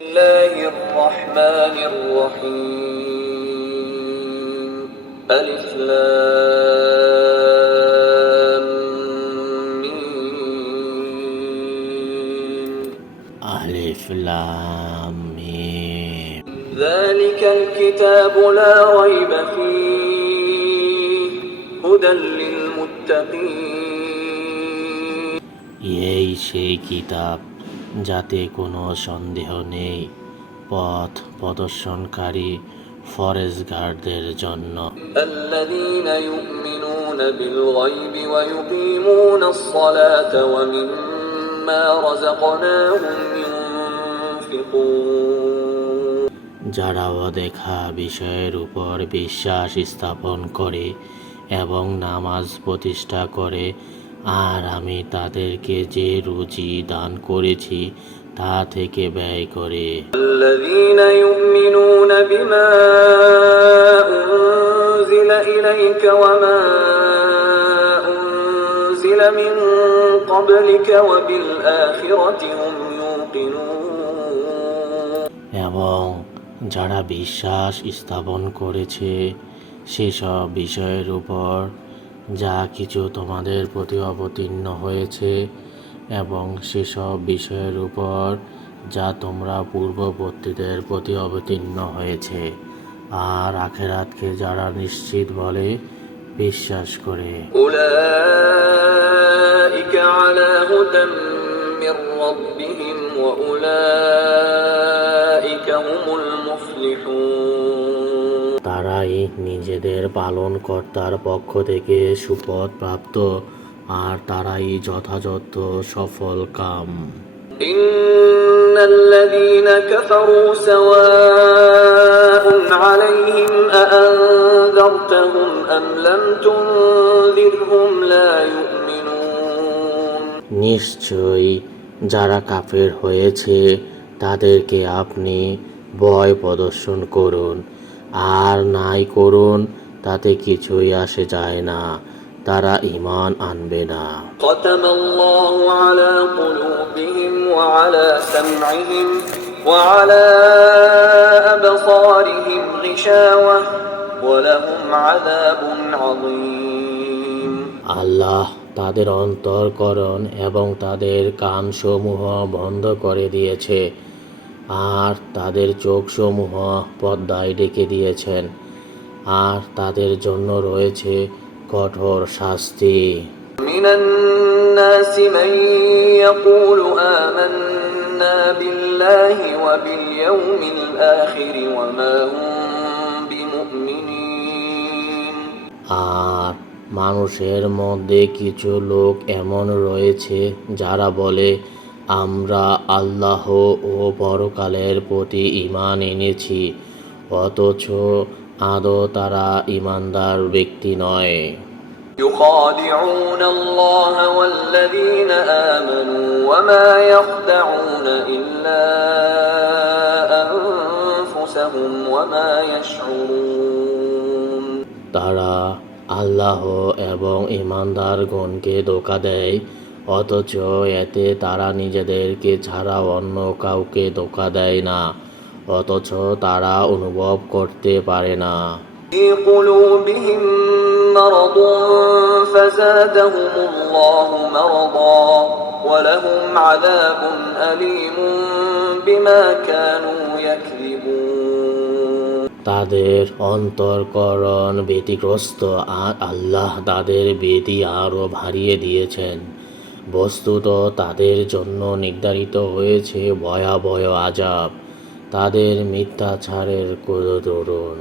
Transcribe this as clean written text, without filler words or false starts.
الله الرحمن الرحيم ألف لام ميم আলিফ লাম মিম। ذلك الكتاب لا ريب فيه هدى للمتقين এই সেই কিতাব যাতে কোনো সন্দেহ নেই, পথ প্রদর্শনকারী ফরেজগারদের জন্য। الذين يؤمنون بالغيب ويقيمون الصلاة ومما رزقناهم ينفقون যারা অদেখা বিষয়ের উপর বিশ্বাস স্থাপন করে এবং নামাজ প্রতিষ্ঠা করে, আর আমি তাদেরকে যে রুজি দান করেছি তা থেকে ব্যয় করে। الذين يؤمنون بما أنزل إليك وما أنزل من قبلك وبالآخرة هم يوقنون এবং যারা বিশ্বাস স্থাপন করেছে সেসব বিষয়ের উপর যা কিছু তোমাদের প্রতি অবতীর্ণ হয়েছে এবং সেসব বিষয়ের উপর যা তোমরা পূর্ববর্তীদের প্রতি অবতীর্ণ হয়েছে, আর আখিরাতকে যারা নিশ্চিত বলে বিশ্বাস করে। أولئك على هدى من ربهم وأولئك هم المفلحون তারাই নিজেদের পালনকর্তার পক্ষ থেকে সুপথ প্রাপ্ত, আর তারাই যথাযথ সফল কাম। إن الذين كفروا سواء عليهم أأنذرتهم أم لم تنذرهم لا يؤمنون নিশ্চয়ই যারা কাফের হয়েছে তাদেরকে আপনি ভয় প্রদর্শন করুন আর নাই করুন, তাতে কিছুই আসে যায় না, তারা ঈমান আনবে না। ختم الله على قلوبهم وعلى سمعهم وعلى أبصارهم غشاوة ولهم عذاب عظيم আল্লাহ তাদের অন্তরকরণ এবং তাদের কানসমূহ বন্ধ করে দিয়েছে, আর তাদের চোখসমূহ পর্দায় ঢেকে দিয়েছেন, আর তাদের জন্য রয়েছে কঠোর শাস্তি। من الناس من يقول آمنا بالله وباليوم الآخر وما هم بمؤمنين আর মানুষের মধ্যে কিছু লোক এমন রয়েছে যারা বলে, আমরা আল্লাহ ও পরকালের প্রতি ঈমান এনেছি, অথচ আদৌ তারা ঈমানদার ব্যক্তি নয়। يخادعون الله والذين آمنوا وما يخدعون إلا أنفسهم وما يشعرون তারা আল্লাহ এবং ঈমানদারগণকে ধোঁকা দেয়, অথচ এতে তারা নিজেদেরকে ছাড়া অন্য কাউকে ধোঁকা দেয় না, অথচ তারা অনুভব করতে পারে না। في قلوبهم مرض فزادهم الله مرضا ولهم عذاب أليم بما كانوا يكذبون তাদের অন্তরকরণ ভীতিগ্রস্ত, আর আল্লাহ তাদের ভীতি আরও বাড়িয়ে দিয়েছেন। বস্তুত তাদের জন্য নির্ধারিত হয়েছে ভয়াবহ আযাব, তাদের মিথ্যাচারের দরুন।